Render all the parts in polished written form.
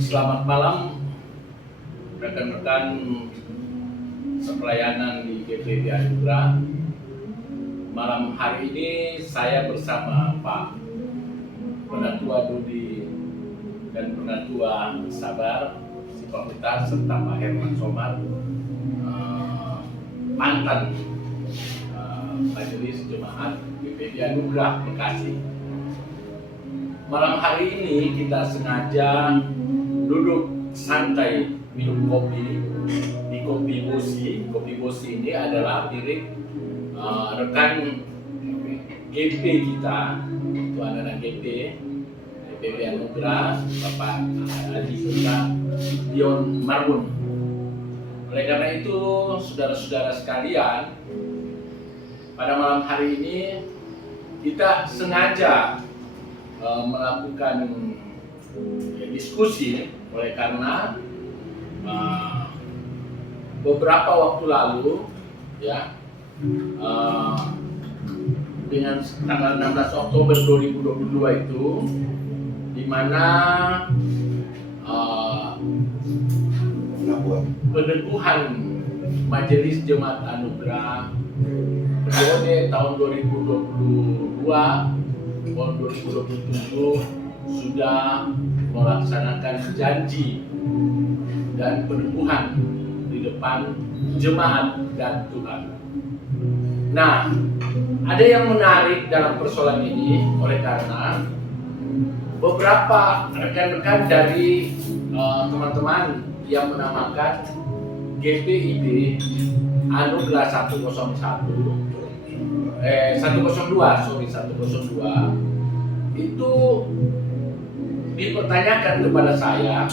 Selamat malam rekan-rekan sepelayanan di GPB Anugerah. Malam hari ini saya bersama Pak Penatua Dodi dan Penatua Sabar Sipahuta serta Pak Herman Somad, mantan Majelis Jemaat GPB Anugerah Bekasi. Malam hari ini kita sengaja duduk santai minum kopi di Kopi Bosi. Kopi Bosi ini adalah milik rekan GP kita, itu anak-anak GPB Anugerah, Bapak Adi Suta Dion Marun. Oleh karena itu, saudara-saudara sekalian, pada malam hari ini kita sengaja melakukan diskusi oleh karena beberapa waktu lalu ya dengan tanggal 16 Oktober 2022 itu di mana peneguhan Majelis Jemaat Anugerah periode tahun 2022 tahun 2027 sudah melaksanakan janji dan peneguhan di depan jemaat dan Tuhan. Nah, ada yang menarik dalam persoalan ini oleh karena beberapa rekan-rekan dari teman-teman yang menamakan GPIB Anugerah 102 itu dipertanyakan kepada saya,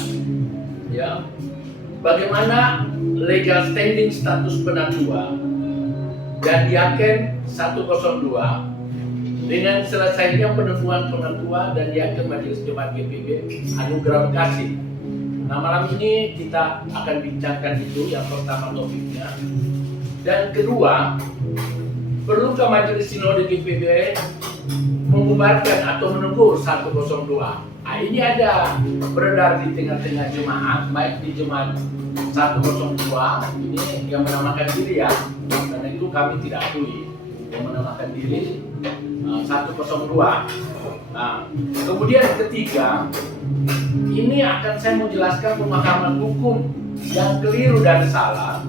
ya, bagaimana legal standing status penatua dan Diaken 102 dengan selesainya penemuan penatua dan Diaken Majelis Jemaat GPB Anugerah Bekasi. Nah, malam ini kita akan bincangkan itu, yang pertama topiknya, dan kedua, perlukah Majelis Sinode GPB membubarkan atau menegur 102? Nah, ini ada beredar di tengah-tengah jemaat, baik di jemaat 102 ini yang menamakan diri ya, karena itu kami tidak akui yang menamakan diri 102. Nah, kemudian ketiga, ini akan saya menjelaskan pemahaman hukum yang keliru dan salah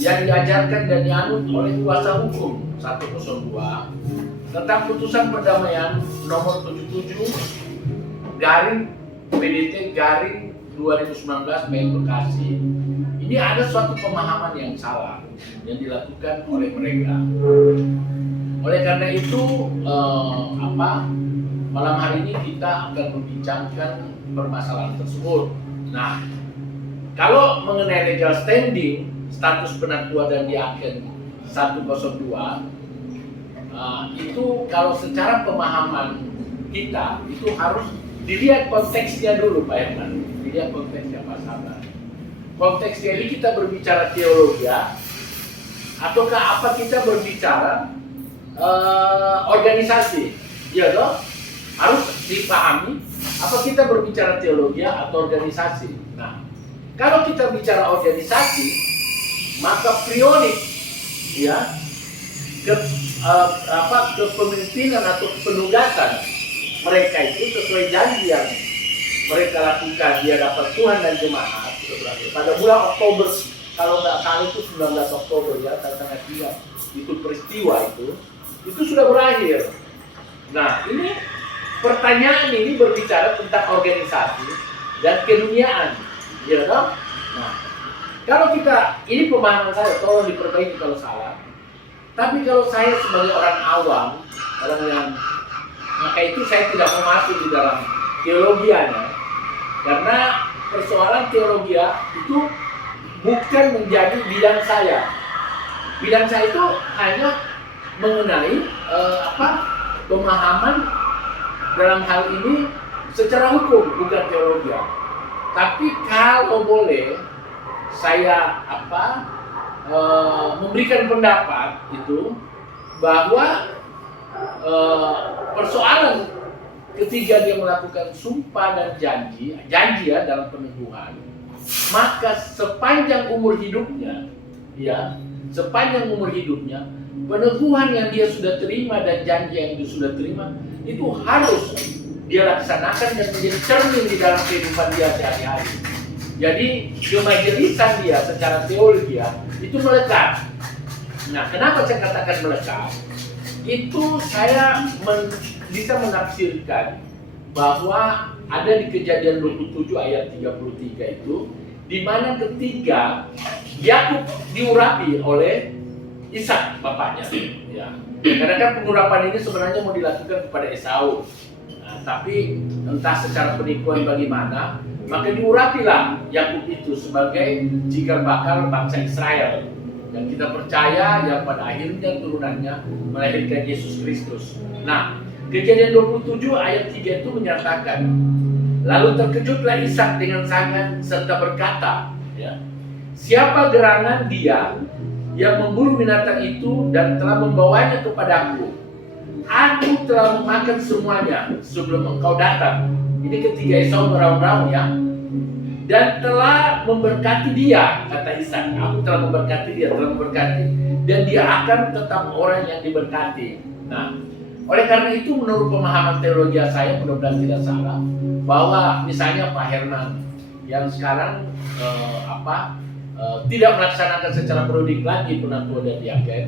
yang diajarkan dan dianut oleh kuasa hukum 102 tentang putusan perdamaian nomor 77 garing PDT garing 2019 PN Bekasi. Ini ada suatu pemahaman yang salah yang dilakukan oleh mereka. Oleh karena itu, malam hari ini kita akan membincangkan permasalahan tersebut. Nah, kalau mengenai legal standing status penatua dan Diaken 102, itu kalau secara pemahaman kita itu harus dilihat konteksnya dulu, Pak Herman. Dilihat konteksnya, Pak Sabar. Konteksnya ini kita berbicara teologi, ataukah apa kita berbicara organisasi? Ya toh? Harus dipahami apa kita berbicara teologi atau organisasi. Nah, kalau kita bicara organisasi, maka priori ya kepemimpinan atau penugasan mereka itu sesuai janji yang mereka lakukan di hadapan Tuhan dan jemaat pada bulan Oktober, kalau nggak salah itu 19 Oktober ya, sangat ingat itu peristiwa itu sudah berakhir. Nah, ini pertanyaan ini berbicara tentang organisasi dan keduniaan, ya toh? Nah, kalau kita, ini pemahaman saya, tolong diperbaiki kalau salah. Tapi kalau saya sebagai orang awam, orang yang, maka itu saya tidak mau masuk di dalam teologianya, karena persoalan teologi itu bukan menjadi bidang saya. Bidang saya itu hanya mengenai pemahaman dalam hal ini secara hukum, bukan teologi. Tapi kalau boleh saya memberikan pendapat itu bahwa persoalan ketika dia melakukan sumpah dan janji ya dalam peneguhan, maka sepanjang umur hidupnya, ya, sepanjang umur hidupnya, peneguhan yang dia sudah terima dan janji yang dia sudah terima itu harus dia laksanakan dan menjadi cermin di dalam kehidupan dia sehari-hari. Jadi kemajelisan dia secara teologi itu melekat. Nah, kenapa saya katakan melekat? Itu saya bisa menafsirkan bahwa ada di Kejadian 27 ayat 33 itu, di mana ketika Yakub diurapi oleh Ishak bapaknya, ya. Karena kan pengurapan ini sebenarnya mau dilakukan kepada Esau. Nah, tapi entah secara penipuan bagaimana, maka diurapilah Yakub itu sebagai cikal bakal bangsa Israel. Dan kita percaya yang pada akhirnya turunannya melahirkan Yesus Kristus. Nah, Kejadian 27 ayat 3 itu menyatakan, lalu terkejutlah Ishak dengan sangat serta berkata, ya, siapa gerangan dia yang memburu binatang itu dan telah membawanya kepadaku? Aku telah memakan semuanya sebelum engkau datang. Ini ketika Esau meraung-raung, ya. Dan telah memberkati dia, kata Ishak. Aku telah memberkati dia, telah memberkati. Dan dia akan tetap orang yang diberkati. Nah, oleh karena itu menurut pemahaman teologi saya, mudah-mudahan tidak salah, bahwa misalnya Pak Herman yang sekarang tidak melaksanakan secara periodik lagi penatua dan diaken,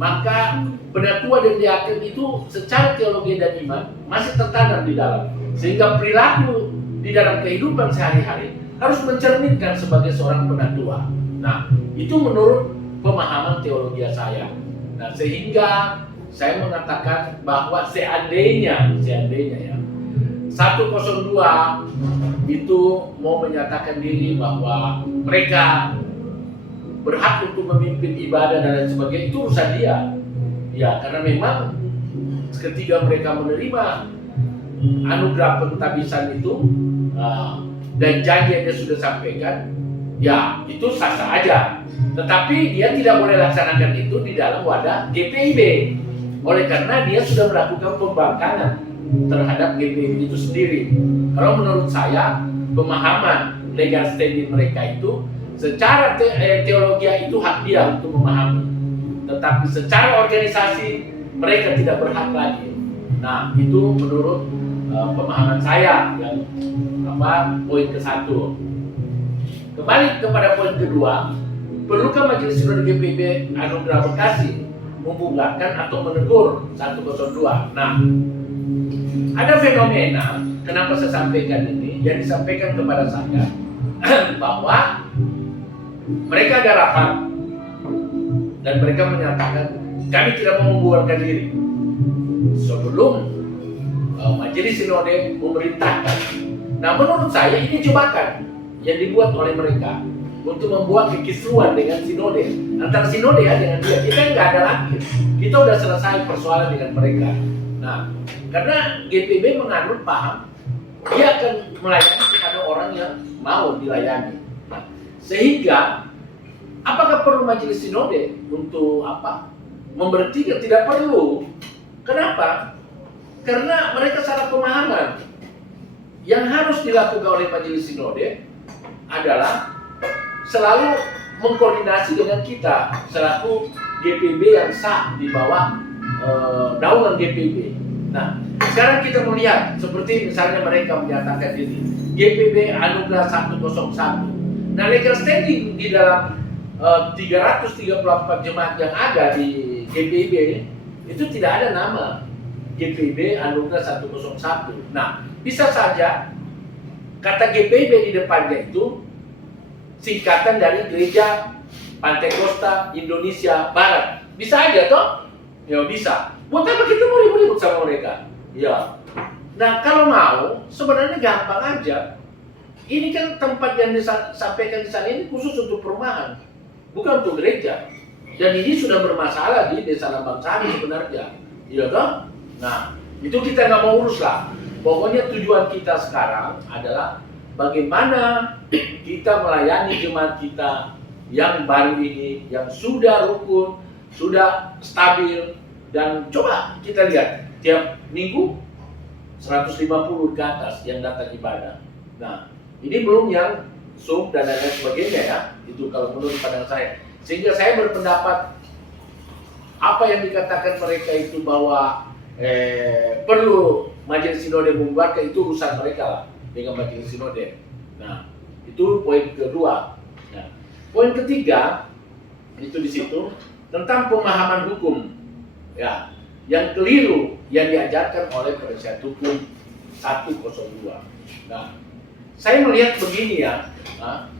maka penatua dan diaken itu secara teologi dan iman masih tertanam di dalam, sehingga perilaku di dalam kehidupan sehari-hari harus mencerminkan sebagai seorang penatua. Nah, itu menurut pemahaman teologi saya. Nah, sehingga saya mengatakan bahwa seandainya ya 102 itu mau menyatakan diri bahwa mereka berhak untuk memimpin ibadah dan lain sebagainya, itu urusan dia. Ya, karena memang ketika mereka menerima anugerah pentabisan itu dan janji yang dia sudah sampaikan, ya itu sah-sah aja. Tetapi dia tidak boleh laksanakan itu di dalam wadah GPIB. Oleh karena dia sudah melakukan pembangkangan terhadap GPIB itu sendiri. Kalau menurut saya, pemahaman legal standing mereka itu secara teologi itu hak dia untuk memahami. Tetapi secara organisasi mereka tidak berhak lagi. Nah, itu menurut pemahaman saya yang poin ke-1. Kembali kepada poin kedua, perlukah Majelis Sinode GPIB Anugerah Bekasi membubarkan atau menegur 102? Nah, ada fenomena, kenapa saya sampaikan ini, yang disampaikan kepada saya bahwa mereka ada rapat dan mereka menyatakan kami tidak mau membubarkan diri sebelum Majelis Sinode memerintahkan. Nah, menurut saya ini jebakan yang dibuat oleh mereka untuk membuat kekisruan dengan sinode, antara sinode ya dengan dia. Kita nggak ada lagi, kita udah selesai persoalan dengan mereka. Nah, karena GPIB menganut paham dia akan melayani kepada orang yang mau dilayani. Nah, sehingga apakah perlu majelis sinode untuk memberhentikan? Tidak perlu. Kenapa? Karena mereka salah pemahaman. Yang harus dilakukan oleh majelis sinode adalah selalu mengkoordinasi dengan kita selaku GPIB yang sah di bawah naungan GPIB. Nah, sekarang kita melihat seperti misalnya mereka menyatakan diri GPIB Anugerah 101. Nah, legal standing di dalam 334 jemaat yang ada di GPIB itu tidak ada nama GPIB Anugerah 101. Nah, bisa saja kata GPIB di depannya itu singkatan dari Gereja Pantekosta Indonesia Barat. Bisa aja toh? Ya bisa. Buat apa kita mau ribut-ribut sama mereka? Ya. Nah, kalau mau sebenarnya gampang aja. Ini kan tempat yang disampaikan di sana ini khusus untuk perumahan, bukan untuk gereja. Dan ini sudah bermasalah di Desa Lambang Sari sebenarnya. Iya toh? Nah, itu kita nggak mau urus lah. Pokoknya tujuan kita sekarang adalah bagaimana kita melayani jemaat kita yang baru ini, yang sudah rukun, sudah stabil, dan coba kita lihat tiap minggu 150 ke atas yang datang ibadah. Nah, ini belum yang Zoom dan lain sebagainya ya. Itu kalau menurut pandangan saya. Sehingga saya berpendapat apa yang dikatakan mereka itu bahwa perlu majelis sinode membubarkan, itu urusan mereka lah dengan majelis sinode. Nah, itu poin kedua. Nah, poin ketiga itu di situ tentang pemahaman hukum ya yang keliru yang diajarkan oleh penasihat hukum 102. Nah, saya melihat begini ya. Nah,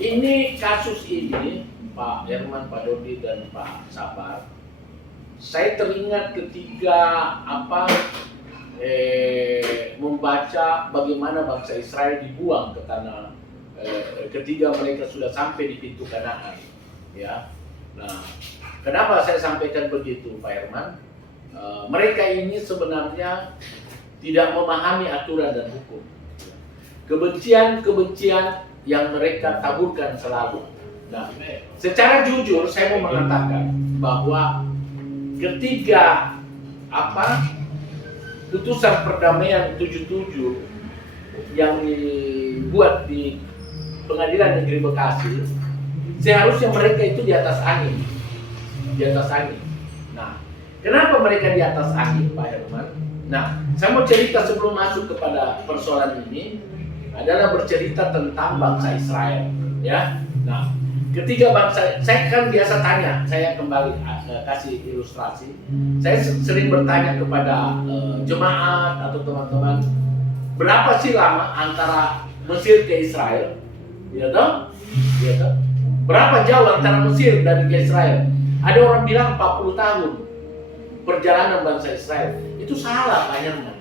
ini kasus ini Pak Herman, Pak Dodi dan Pak Sabar, saya teringat ketika membaca bagaimana bangsa Israel dibuang ke tanah ketika mereka sudah sampai di pintu Kanaan. Ya, nah, kenapa saya sampaikan begitu, Pak Herman? Mereka ini sebenarnya tidak memahami aturan dan hukum. Kebencian yang mereka taburkan selalu. Nah, secara jujur saya mau mengatakan bahwa ketika putusan perdamaian 77 yang dibuat di Pengadilan Negeri Bekasi, seharusnya mereka itu di atas angin. Di atas angin. Nah, kenapa mereka di atas angin, Pak Herman? Nah, saya mau cerita sebelum masuk kepada persoalan ini adalah bercerita tentang bangsa Israel, ya. Nah, ketika bangsa, saya kan biasa tanya, saya kembali kasih ilustrasi. Saya sering bertanya kepada jemaat atau teman-teman, berapa sih lama antara Mesir ke Israel? Ya toh? Ya toh? Berapa jauh antara Mesir dan ke Israel? Ada orang bilang 40 tahun perjalanan bangsa Israel. Itu salah, Pak Herman.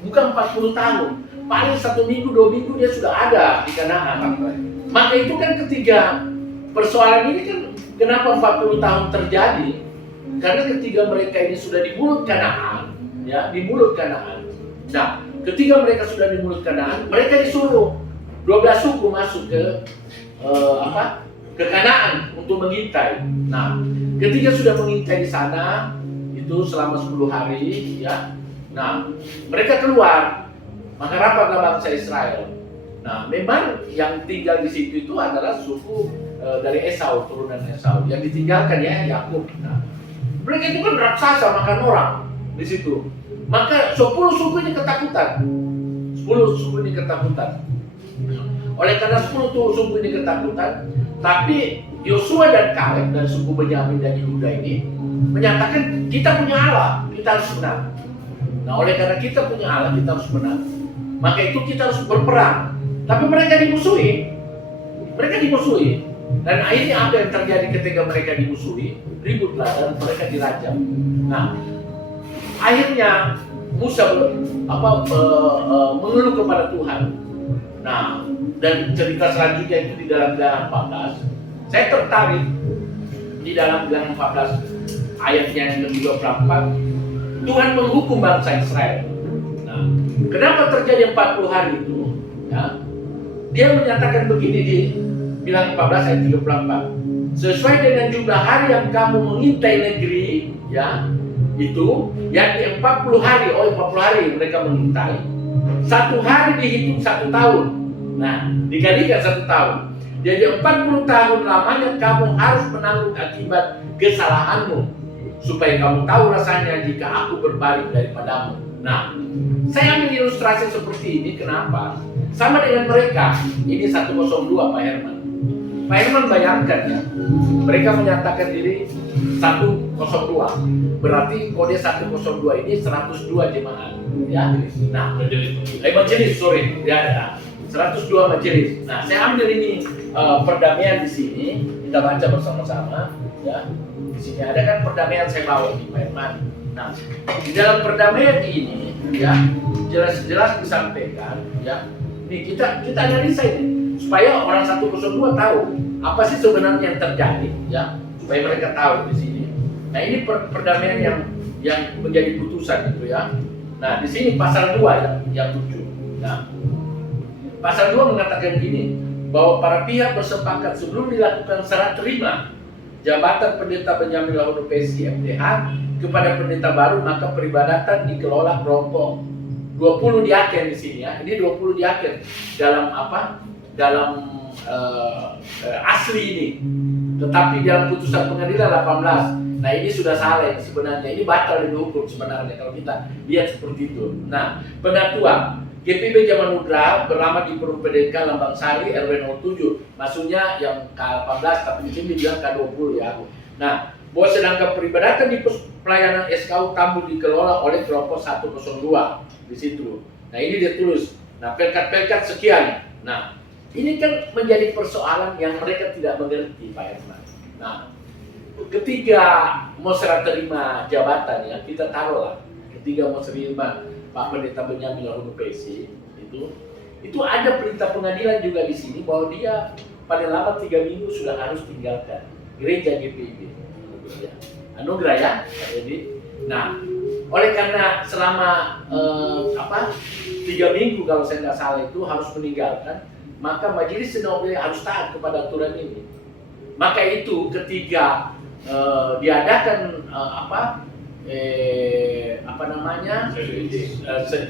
Bukan 40 tahun. Paling 1 minggu, 2 minggu dia sudah ada di Kanaan. Maka itu kan ketiga persoalan ini kan kenapa 40 tahun terjadi? Karena ketika mereka ini sudah di mulut Kanaan, ya, di mulut Kanaan. Nah, ketika mereka sudah di mulut Kanaan, mereka disuruh 12 suku masuk ke ke Kanaan untuk mengintai. Nah, ketika sudah mengintai di sana itu selama 10 hari, ya. Nah, mereka keluar. Maka rapatlah bangsa Israel. Nah, memang yang tinggal di situ itu adalah suku dari Esau, turunan Esau yang ditinggalkan ya Yakub. Nah, mereka itu kan raksasa makan orang di situ. Maka 10 suku ini ketakutan. 10 suku ini ketakutan. Oleh karena 10 suku ini ketakutan, tapi Yosua dan Kaleb dari suku Benyamin dan Yehuda ini menyatakan kita punya Allah, kita harus menang. Nah, oleh karena kita punya Allah, kita harus menang. Maka itu kita harus berperang. Tapi mereka dimusuhi. Mereka dimusuhi. Dan akhirnya apa yang terjadi ketika mereka dimusuhi? Ributlah dan mereka dirajam. Nah, akhirnya Musa mengeluh kepada Tuhan. Nah, dan cerita selanjutnya itu di dalam Bilangan 14. Saya tertarik di dalam Bilangan 14 ayatnya yang ke-34. Tuhan menghukum bangsa Israel. Nah, kenapa terjadi 40 hari itu? Ya, dia menyatakan begini di Bilangan 14 ayat 34. Sesuai dengan jumlah hari yang kamu mengintai negeri, ya, itu yang 40 hari, 40 hari mereka mengintai. 1 hari dihitung 1 tahun. Nah, dikalikan 1 tahun. Jadi 40 tahun lamanya kamu harus menanggung akibat kesalahanmu, supaya kamu tahu rasanya jika aku berbalik daripadamu. Nah, saya ambil ilustrasi seperti ini, kenapa? Sama dengan mereka, ini 102 Pak Herman. Pak Herman bayangkan ya, mereka menyatakan diri 102. Berarti kode 102 ini 102 jemaat, ya. Nah, majelis, sorry, ya, 102 majelis. Nah, saya ambil ini perdamaian di sini, kita baca bersama-sama, ya. Di sini ada kan perdamaian saya bawa di Pak Herman. Nah, di dalam perdamaian ini, ya, jelas-jelas disampaikan, ya. Nih kita analisa ini supaya orang 102 tahu apa sih sebenarnya yang terjadi, ya, supaya mereka tahu di sini. Nah, ini perdamaian yang menjadi putusan itu, ya. Nah, di sini pasal 2 ya, yang 7. Nah, pasal 2 mengatakan gini, bahwa para pihak bersepakat sebelum dilakukan serah terima jabatan pendeta Benyamin Lahunu PSI MTH kepada pendeta baru, maka peribadatan dikelola kelompok 20 diaken di sini ya. Ini 20 diaken dalam apa? Dalam asli ini. Tetapi dalam putusan pengadilan 18. Nah, ini sudah salah sebenarnya. Ini batal dihukum sebenarnya kalau kita lihat seperti itu. Nah, penatua GPB Zaman Nugraha beramat di Perum PDK Lambang Sari RW 07. Maksudnya yang K18 tapi di sini dibilang K20 ya. Nah, bahwa sedangkan peribadatan di pelayanan SKU Tambun dikelola oleh kelompok 102 di situ. Nah, ini dia tulis. Nah, pelkat-pelkat sekian. Nah, ini kan menjadi persoalan yang mereka tidak mengerti, Pak Herman. Nah, ketika mau serah terima jabatan ya, kita taruhlah ketika mau terima Pak Pendeta Benyamin Harun PC itu ada perintah pengadilan juga di sini bahwa dia paling lama 3 minggu sudah harus tinggalkan gereja GPIB. Ya. Anugerah ya, jadi. Nah, oleh karena selama 3 minggu kalau saya nggak salah itu harus meninggalkan, maka majelis sinode harus taat kepada aturan ini. Maka itu ketika diadakan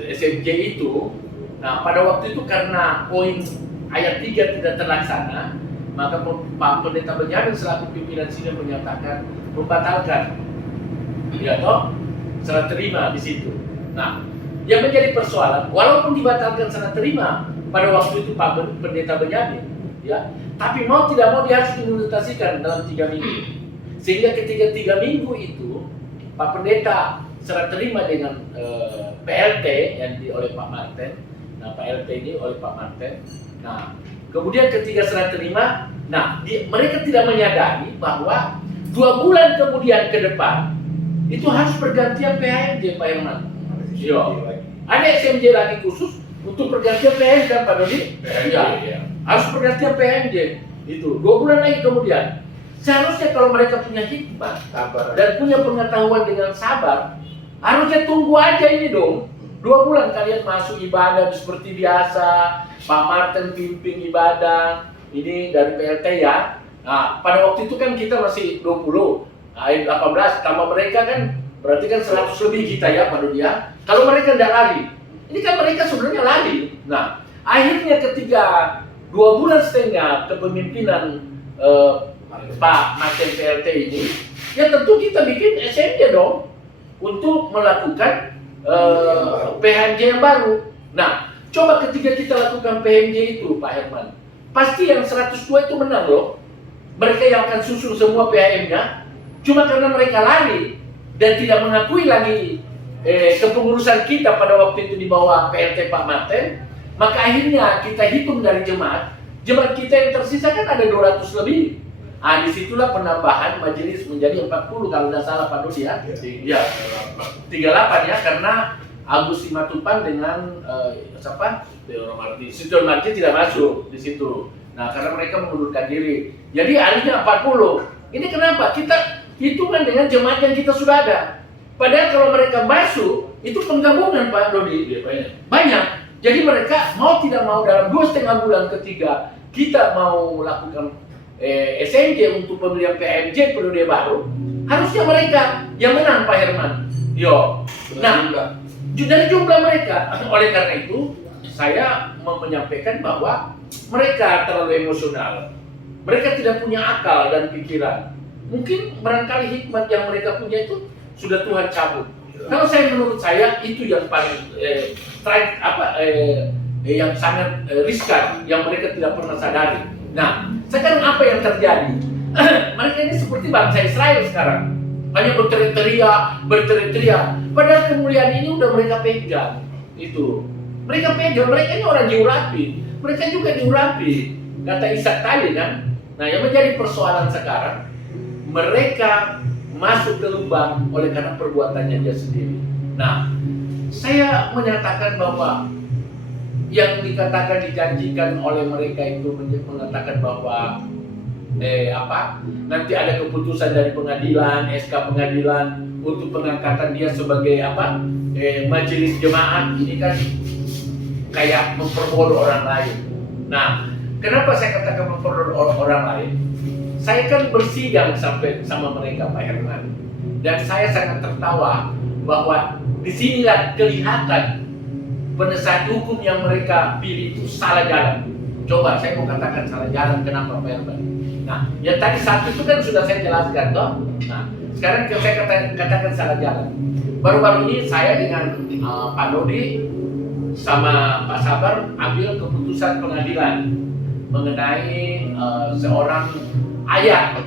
SMJ itu, nah pada waktu itu karena poin ayat 3 tidak terlaksana, maka Pak Pendeta Benyamin selaku pimpinan sidang menyatakan membatalkan, ya toh, serah terima di situ. Nah, yang menjadi persoalan, walaupun dibatalkan serah terima pada waktu itu Pak Pendeta Benyamin, ya, tapi mau tidak mau dia harus diimplementasikan dalam 3 minggu. Sehingga ketika 3 minggu itu Pak Pendeta serah terima dengan PLT yang oleh Pak Martin. Nah, PLT ini oleh Pak Martin. Nah, kemudian ketika serah terima, nah mereka tidak menyadari bahwa 2 bulan kemudian ke depan itu harus pergantian PHMJ, Pak Herman. Ada SMJ lagi khusus untuk pergantian PHMJ kan Pak Dodi? Ya. Harus pergantian PHMJ itu 2 bulan lagi kemudian. Seharusnya kalau mereka punya hikmah dan punya pengetahuan dengan sabar, harusnya tunggu aja ini dong. 2 bulan kalian masuk ibadah seperti biasa, Pak Martin pimpin ibadah, ini dari PLT ya. Nah, pada waktu itu kan kita masih 20, ayat 18, tambah mereka kan berarti kan 100 lebih kita ya Pak Dodi ya. Kalau mereka tidak lari, ini kan mereka sebenarnya lari. Nah, akhirnya ketika 2 bulan setengah kepemimpinan Pak Martin PLT ini, ya tentu kita bikin SMJ dong untuk melakukan PHMJ yang baru. Nah, coba ketika kita lakukan PHMJ itu Pak Herman, pasti yang 102 itu menang loh. Mereka yang akan susun semua PHM-nya, cuma karena mereka lari dan tidak mengakui lagi kepengurusan kita pada waktu itu di bawah PLT Pak Martin, maka akhirnya kita hitung dari jemaat kita yang tersisa kan ada 200 lebih. Ah, disitulah penambahan majelis menjadi 40 kalau tidak salah Pak Dodi ya. Ya, 38 ya, karena Agus Simatupan dengan siapa? Sidon Marti tidak masuk di situ. Nah, karena mereka mengundurkan diri. Jadi alihnya 40. Ini kenapa? Kita hitungan dengan jemaat yang kita sudah ada. Padahal kalau mereka masuk, itu penggabungan Pak Dodi. Banyak. Jadi mereka mau tidak mau dalam 2,5 bulan ketika kita mau lakukan SMJ untuk pemilihan PMJ periode baru, harusnya mereka yang menang Pak Herman. Nah, dari jumlah mereka. Oleh karena itu, saya menyampaikan bahwa mereka terlalu emosional. Mereka tidak punya akal dan pikiran. Mungkin barangkali hikmat yang mereka punya itu sudah Tuhan cabut. Kalau menurut saya itu yang paling yang sangat riskan, yang mereka tidak pernah sadari. Nah, sekarang apa yang terjadi? Mereka ini seperti bangsa Israel sekarang. Hanya berteriak. Padahal kemuliaan ini udah mereka pegang. Itu. Mereka pegang, mereka ini orang diurapi. Mereka juga diurapi. Kata Ishak tadi kan. Nah, yang menjadi persoalan sekarang, mereka masuk ke lubang oleh karena perbuatannya dia sendiri. Nah, saya menyatakan bahwa yang dikatakan dijanjikan oleh mereka itu mengatakan bahwa nanti ada keputusan dari pengadilan, SK pengadilan untuk pengangkatan dia sebagai majelis jemaat, ini kan kayak memperbodoh orang lain. Nah, kenapa saya katakan memperbodoh orang lain? Saya kan bersidang sampai sama mereka Pak Herman, dan saya sangat tertawa bahwa disinilah kelihatan penasihat hukum yang mereka pilih itu salah jalan. Coba saya mau katakan salah jalan, kenapa Pak Herman? Nah, yang tadi satu itu kan sudah saya jelaskan toh. Nah, sekarang saya katakan salah jalan. Baru-baru ini saya dengan Pak Dodi sama Pak Sabar ambil keputusan pengadilan mengenai seorang ayah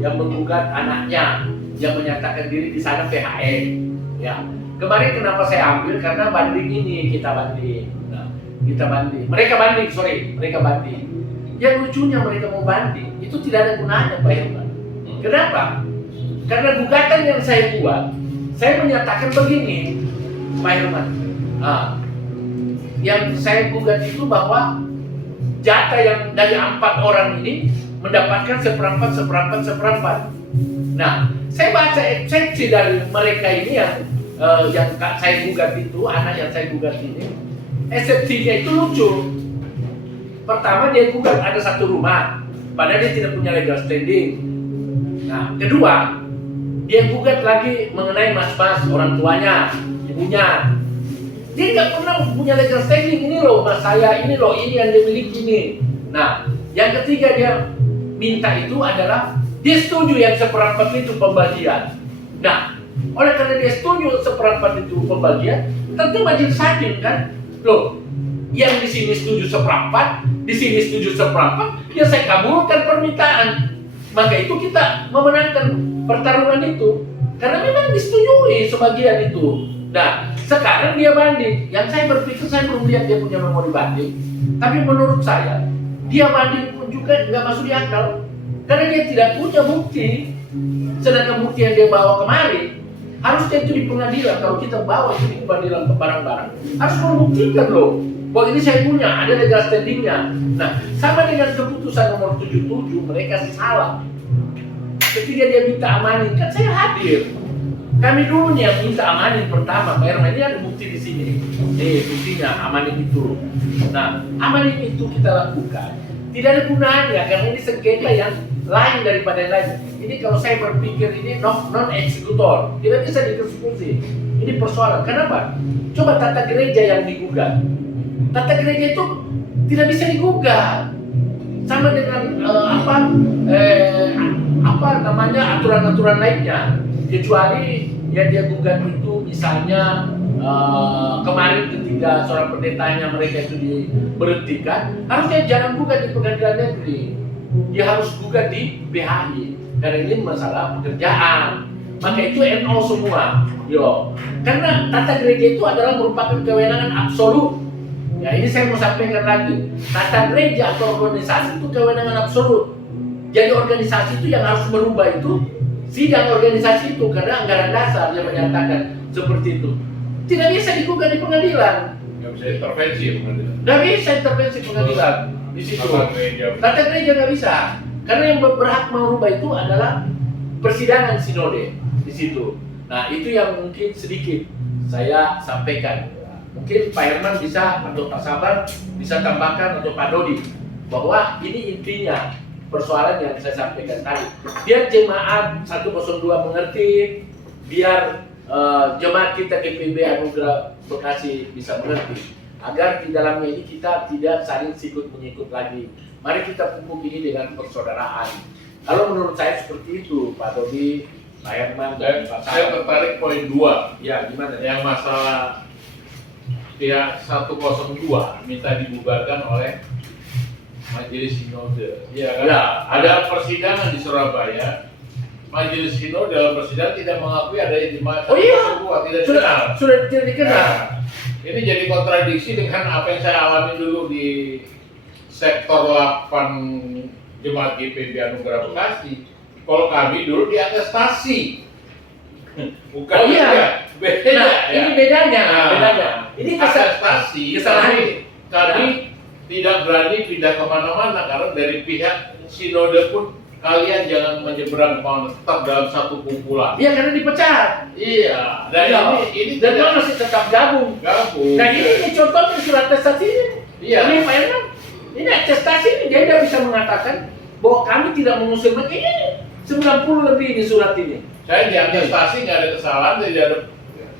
yang menggugat anaknya yang menyatakan diri di sana PHN. Ya, kemarin kenapa saya ambil karena banding ini kita banding. Nah, kita banding. Mereka banding. Yang lucunya mereka mau banding itu tidak ada gunanya Pak Herman. Kenapa? Karena gugatan yang saya buat, saya menyatakan begini, Pak Herman. Yang saya gugat itu bahwa jatah yang dari 4 orang ini mendapatkan seperempat. Nah, saya baca eksepsi dari mereka ini yang saya gugat itu, anak yang saya gugat ini, eksepsinya itu lucu. Pertama dia gugat ada satu rumah, padahal dia tidak punya legal standing. Nah, kedua, dia gugat lagi mengenai mas-mas orang tuanya, ibunya. Dia nggak pernah punya legal standing, ini loh mas saya, ini loh ini yang dia miliki ini. Nah, yang ketiga dia minta itu adalah dia setuju yang seperempat itu pembagian. Nah, oleh karena dia setuju seperempat itu pembagian, tentu majelis hakim kan, loh, yang di sini setuju seperempat, di sini setuju seperempat, ya saya kabulkan permintaan. Maka itu kita memenangkan pertarungan itu, karena memang disetujui sebagian itu. Nah, sekarang dia banding. Yang saya berpikir, saya belum lihat dia punya memori banding, tapi menurut saya dia banding pun juga nggak masuk di akal, karena dia tidak punya bukti. Sedangkan bukti yang dia bawa kemari harusnya itu di pengadilan. Kalau kita bawa itu di pengadilan ke barang-barang, harus membuktikan loh bahwa ini saya punya, ada legal standingnya. Nah, sama dengan keputusan nomor 77, mereka salah. Ketika dia minta amanin, kan saya hadir. Kami dulu nih yang minta amanin pertama, Pak Herman, ini ada bukti di sini. Buktinya amanin itu. Nah, amanin itu kita lakukan. Tidak ada gunanya karena ini sengketa yang lain daripada yang lain. Ini kalau saya berpikir ini non eksekutor, tidak bisa dieksekusi. Ini persoalan. Kenapa? Coba tata gereja yang digugat. Tata gereja itu tidak bisa digugat. Sama dengan aturan-aturan lainnya. Kecuali yang dia gugat itu misalnya kemarin ketika seorang pendetanya mereka itu diberhentikan, harusnya jangan gugat di pengadilan negeri, dia harus gugat di BHI karena ini masalah pekerjaan. Maka itu NO semua, karena tata gereja itu adalah merupakan kewenangan absolut. Ya, ini saya mau sampaikan lagi, tata gereja atau organisasi itu kewenangan absolut. Jadi organisasi itu yang harus merubah itu sidang organisasi itu, karena anggaran dasar yang menyatakan seperti itu. Tidak bisa digugat di pengadilan. Nggak bisa intervensi pengadilan. Nggak bisa intervensi pengadilan di situ. Tata gereja nggak bisa, karena yang berhak merubah itu adalah persidangan sinode di situ. Nah, itu yang mungkin sedikit saya sampaikan. Mungkin Pak Herman bisa atau Pak Sabar bisa tambahkan atau Pak Dodi bahwa ini intinya persoalan yang saya sampaikan tadi. Biar jemaat 102 mengerti, biar jemaat kita GPB Anugerah Bekasi bisa mengerti, agar di dalamnya ini kita tidak saling sikut menyikut lagi. Mari kita pupuk ini dengan persaudaraan. Kalau menurut saya seperti itu, Pak Dodi, Pak Herman, dan Pak Sabar. Saya tertarik poin 2. Ya, gimana? Yang masalah pihak 102 minta dibubarkan oleh Majelis Sinode. Ya, kan? Ya, ada persidangan di Surabaya. Majelis Sinode dalam persidangan tidak mengakui ada jemaat 102, tidak dikenal. Sudah tidak dikenal. Nah, ini jadi kontradiksi dengan apa yang saya alami dulu di sektor 8 jemaat GPB Anugerah Bekasi. Kalau kami dulu di atestasi. Bukan beda. Nah, ya. ini bedanya. Ini atestasi. Kesalahan. Kami tidak berani pindah kemana-mana karena dari pihak sinode pun kalian jangan menyeberang kemana, tetap dalam satu kumpulan. Iya, karena dipecat. Iya. Dan ini dan dia masih tetap gabung. Nah, ini contohnya surat atestasi ini. Iya. Ini Pak Herman, ini atestasi ini dia tidak bisa mengatakan bahwa kami tidak mengusir mereka. Ini 90 lebih di surat ini. Saya di atestasi nggak ada kesalahan, tidak ada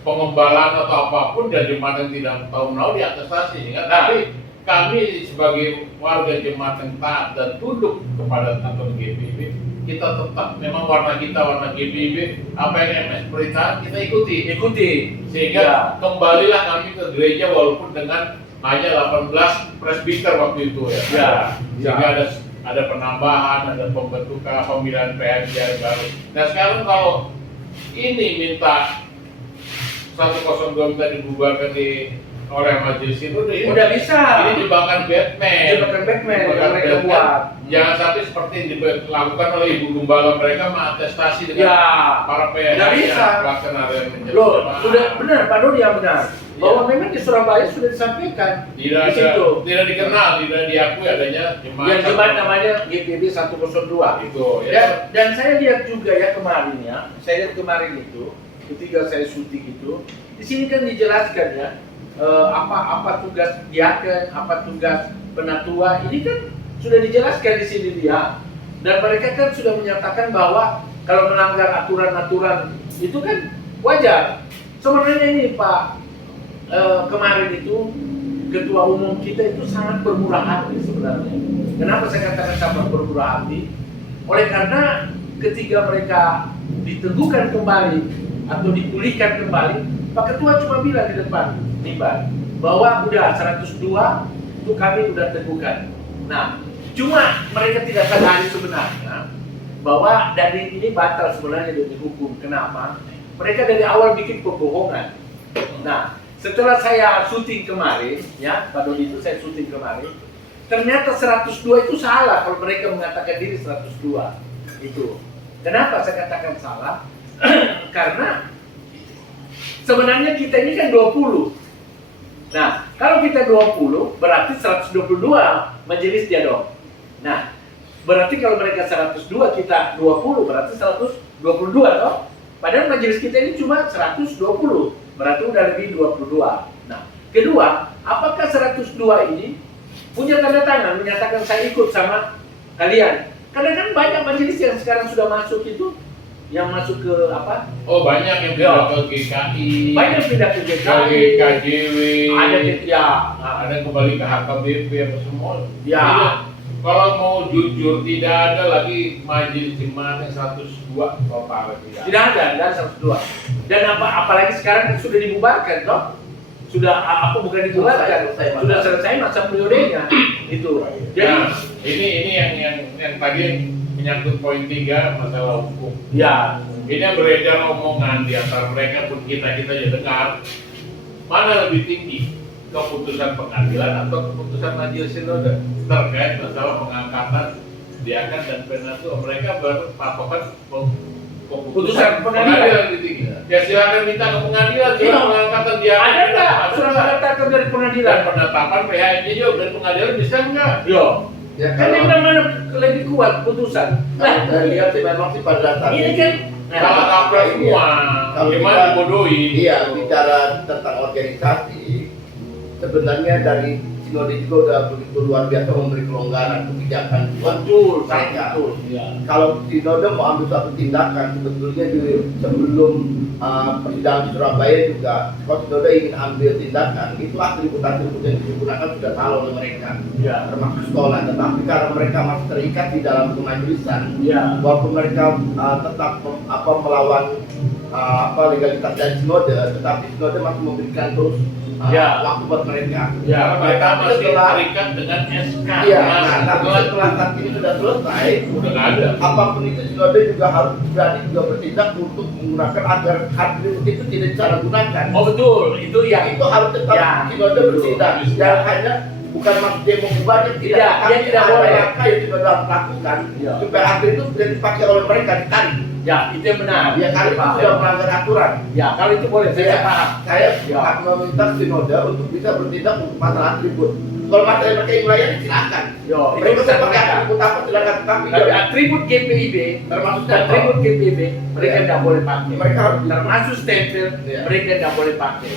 pengembalaan atau apapun dan jemaat yang tidak tahu menahu diatestasi. Tapi kami sebagai warga jemaat yang taat dan tunduk kepada aturan GPIB, kita tetap memang warna kita warna GPIB, apa yang MS perintah kita ikuti sehingga kembalilah kami ke gereja walaupun dengan hanya 18 presbiter waktu itu ya. Sehingga ada penambahan, ada pembentukan pemilihan PMJ yang baru. Nah sekarang kalau ini minta 102 minta dibubarkan oleh majelis itu udah bisa. Ini jebakan Batman yang mereka buat. Jangan sampai seperti yang dilakukan oleh ibu gembala mereka mengatestasi dengan para PNJ pelaksana harian menjelang. Loh, sudah benar Pak Dodi yang benar. Bahwa memang di Surabaya sudah disampaikan. Tidak dikenal, tidak diakui adanya jemaat. Yang jemaat namanya GPIB 102. Itu ya. Dan saya lihat juga ya kemarin ya. Saya lihat kemarin itu ketika saya syuting itu, di sini kan dijelaskan ya. Apa tugas diaken, apa tugas penatua, ini kan sudah dijelaskan di sini dia. Dan mereka kan sudah menyatakan bahwa kalau melanggar aturan-aturan itu kan wajar. Sebenarnya ini Pak, kemarin itu ketua umum kita itu sangat bermurah hati sebenarnya. Kenapa saya katakan sangat bermurah hati? Oleh karena ketika mereka diteguhkan kembali atau dipulihkan kembali, Pak Ketua cuma bilang di depan Niban bahwa udah 102 itu kami udah teguhkan. Nah, cuma mereka tidak sadari sebenarnya bahwa dari ini batal sebenarnya dari hukum. Kenapa? Mereka dari awal bikin pembohongan. Nah, setelah saya syuting kemarin, ya Pak Dodi itu saya syuting kemarin, ternyata 102 itu salah kalau mereka mengatakan diri 102 itu. Kenapa saya katakan salah? Karena sebenarnya kita ini kan 20. Nah, kalau kita 20 berarti 122 majelis dia dong. Nah, berarti kalau mereka 102 kita 20 berarti 122 toh. Padahal majelis kita ini cuma 120. Berarti udah lebih 22. Nah, kedua, apakah 102 ini punya tanda tangan menyatakan saya ikut sama kalian? Karena kan banyak majelis yang sekarang sudah masuk itu, yang masuk ke apa? Oh banyak yang pindah ke GKI, banyak yang pindah ke GKI, ke KJW, ada ada kembali ke HKBP apa semua. Ya. Jadi, kalau mau jujur tidak ada lagi majelis jemaat yang 102 total tidak ada 102. Dan apalagi sekarang kan sudah dibubarkan toh? Sudah apa bukan dibubarkan, sudah selesai masa periodenya itu. Jadi ini yang tadi menyangkut poin 3 masalah hukum. Ya, ini yang beredar omongan di antara mereka pun kita ya dengar, mana lebih tinggi keputusan pengadilan atau keputusan majelis sinode terkait masalah pengangkatan diakan dan penatua. Mereka berpatokan keputusan pengadilan lebih tinggi. Ya silakan minta ke pengadilan soal pengangkatan diakan. Ada nggak surat penetapan dari pengadilan? Dan penetapan PHNJ juga dari pengadilan bisa nggak? Yo. Ya, kan yang mana lebih kuat putusan. Nah, saya lihat sih memang sih pada saat ini kan salah kaprah semua. Gimana dibodohi? Iya, bicara tentang organisasi, sebenarnya dari sinode juga udah begitu luar biasa memberi kelonggaran kebijakan buat mereka. Ya. Kalau sinode mau ambil satu tindakan, sebetulnya sebelum persidangan di Surabaya juga, kalau sinode ingin ambil tindakan, itu atribut-atribut yang digunakan sudah tahu oleh mereka, termasuk sekolah. Tetapi karena mereka masih terikat di dalam kemajelisan, walaupun mereka tetap melawan legalitas dari sinode, tetapi sinode masih memberikan terus waktu buat mereka. Ya, mereka masih terikat dengan SK. Iya, tapi setelah saat ini sudah selesai, udah nggak ada. Apapun itu sinode juga harus berani juga bertindak untuk menggunakan agar atribut itu tidak disalahgunakan. Oh betul, itu harus tetap sinode bertindak. Jangan hanya bukan maksudnya mengubahnya, tidak boleh. Langkah yang sinode harus lakukan supaya atribut itu tidak dipakai oleh mereka ditarik. Ya, itu yang benar. Ya, kalau itu sudah melanggar aturan. Ya, kalau itu boleh, saya paham. Saya akan meminta sinode untuk bisa bertindak untuk masalah atribut. Kalau masalah mereka yang melayani silakan. Mereka bisa pakai atribut apa silakan, tapi atribut GPIB termasuk atribut GPIB mereka tidak boleh pakai. Mereka harus termasuk stempel mereka tidak boleh pakai.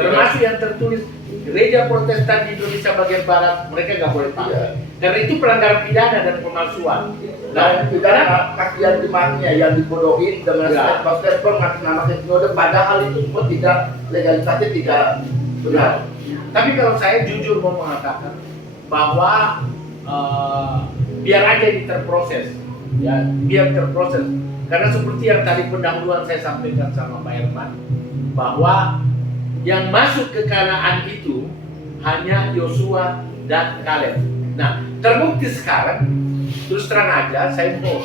Termasuk yang tertulis gereja Protestan di Indonesia bagian barat mereka nggak boleh pakai. Iya. Karena itu pelanggaran pidana dan pemalsuan. Nah, pidana kasihan jemaatnya yang dibodohin dengan Ya. stempel ngasih nama sinode, padahal itu semua tidak legalisasi, tidak benar. Tapi kalau saya jujur mau mengatakan bahwa biar aja ini terproses, ya biar terproses. Karena seperti yang tadi pendahuluan saya sampaikan sama Pak Herman, bahwa yang masuk ke Kanaan itu hanya Yosua dan Kaleb. Nah, terbukti sekarang, terus terang aja, saya mau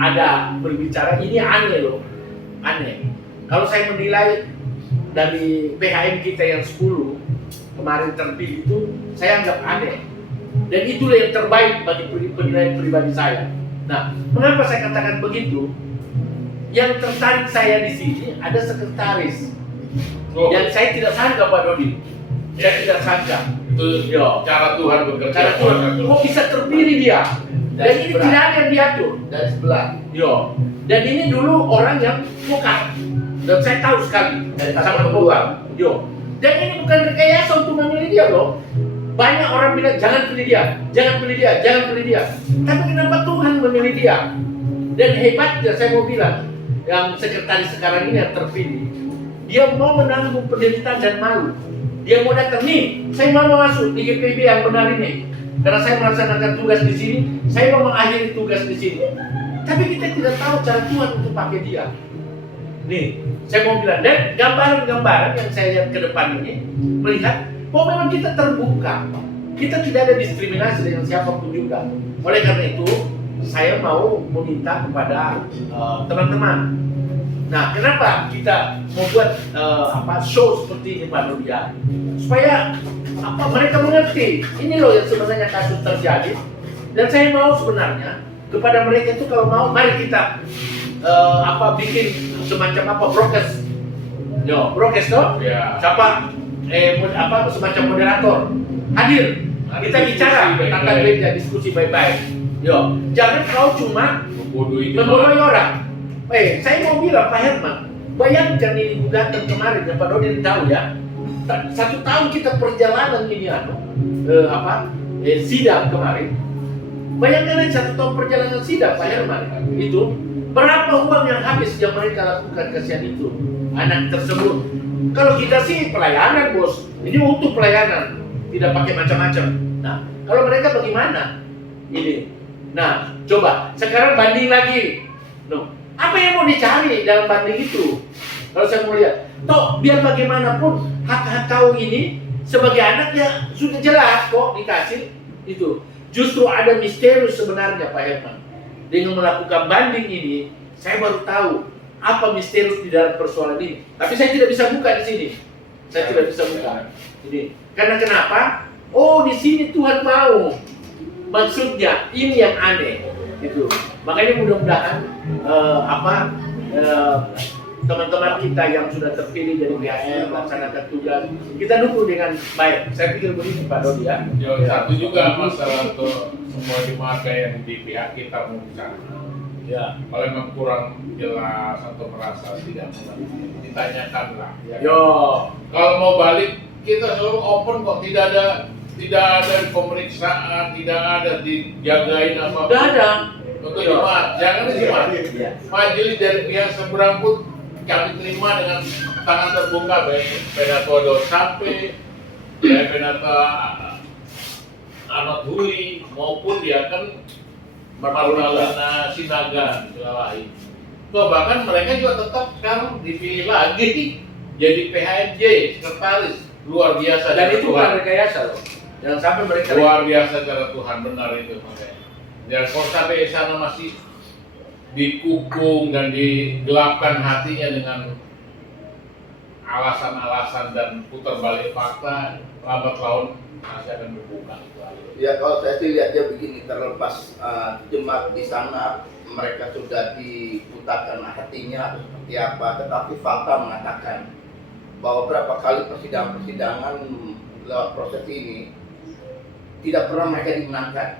ada berbicara, ini aneh loh, aneh. Kalau saya menilai dari PHM kita yang 10 kemarin terpilih itu, saya anggap aneh. Dan itulah yang terbaik bagi penilaian pribadi saya. Nah, mengapa saya katakan begitu? Yang tertarik saya di sini ada sekretaris. Yang saya tidak sangka Pak Dodi. Saya tidak sangka. Itu Yo. cara Tuhan bekerja. Cara Tuhan, kok bisa terpilih dia? Dan ini sebelah. tidak ada yang diatur. Dari sebelah. Yo. Dan ini dulu orang yang vokal. Dan saya tahu sekali Dari sama satu vokal. Yo. Dan ini bukan rekayasa untuk memilih dia loh. Banyak orang bilang jangan pilih dia, jangan pilih dia, jangan pilih dia. Tapi kenapa Tuhan memilih dia? Dan hebatnya saya mau bilang, yang sekretaris sekarang ini yang terpilih, dia mau menanggung penderitaan dan malu. Dia mau datang nih, saya mau masuk di GPB yang benar ini, karena saya melaksanakan tugas di sini, saya mau mengakhiri tugas di sini. Tapi kita tidak tahu cara Tuhan untuk pakai dia. Nih, saya mau bilang, dan gambaran-gambaran yang saya lihat ke depan ini melihat bahwa memang kita terbuka, kita tidak ada diskriminasi dengan siapapun juga. Oleh karena itu, saya mau meminta kepada teman-teman. Nah, kenapa kita membuat show seperti ini Pak Nuria? Supaya mereka mengerti. Ini loh yang sebenarnya kasus terjadi. Dan saya mau sebenarnya kepada mereka itu kalau mau, mari kita bikin semacam broadcast. Yo, broadcast toh? Ya. Siapa semacam moderator hadir. Kita bicara tentang gereja, diskusi baik-baik. Yo, jangan kau cuma membodohi orang. Saya mau bilang Pak Herman, bayangkan ini gugatan kemarin, Pak Dodi tahu ya. 1 tahun kita perjalanan ini sidang kemarin. Bayangkan aja 1 tahun perjalanan sidang Pak Herman itu berapa uang yang habis yang mereka lakukan kasihan itu anak tersebut. Kalau kita sih pelayanan bos, ini utuh pelayanan, tidak pakai macam-macam. Nah, kalau mereka bagaimana? Ini. Nah, coba sekarang banding lagi. No. Apa yang mau dicari dalam banding itu? Kalau saya mau lihat, toh biar bagaimanapun hak-hak kau ini sebagai anak ya sudah jelas kok dikasih itu. Justru ada misterius sebenarnya Pak Herman. Dengan melakukan banding ini, saya baru tahu apa misterius di dalam persoalan ini. Tapi saya tidak bisa buka di sini. Saya tidak bisa buka. Ini. Karena kenapa? Oh, di sini Tuhan mau. Maksudnya ini yang aneh. Gitu. Makanya mudah-mudahan teman-teman kita yang sudah terpilih dari PHM melaksanakan tugas, kita dukung dengan baik. Saya pikir begini Pak Dodi ya. Satu juga masalah untuk semua jemaat yang di pihak kita mau bicara. Ya. Kalau memang kurang jelas atau merasa tidak mengerti, ditanyakanlah. Ya. Yo. Kalau mau balik, kita selalu open kok, tidak ada pemeriksaan, tidak ada dijagain apa. Tidak ada. Untuk jemaat, jangan jemaat. Iya. Majelis dari pihak seberang pun kami terima dengan tangan terbuka, baik Pendeta Theodor sampai Pendeta Ahmad Huli maupun dia kan Marulana Sinaga Sulawesi. So, bahkan mereka juga tetap sekarang dipilih lagi jadi PHMJ sekretaris, luar biasa. Dan itu Tuhan. bukan rekayasa loh. Jangan sampai mereka Luar biasa cara Tuhan, benar itu makanya. Dan kalau sampai sana masih dikukung dan digelapkan hatinya dengan alasan-alasan dan putar balik fakta, lambat laun masih akan berbuka. Ya kalau saya sih lihatnya begini, terlepas jemaat di sana mereka sudah diputarkan hatinya atau seperti apa, tetapi fakta mengatakan bahwa berapa kali persidangan lewat proses ini tidak pernah mereka dimenangkan.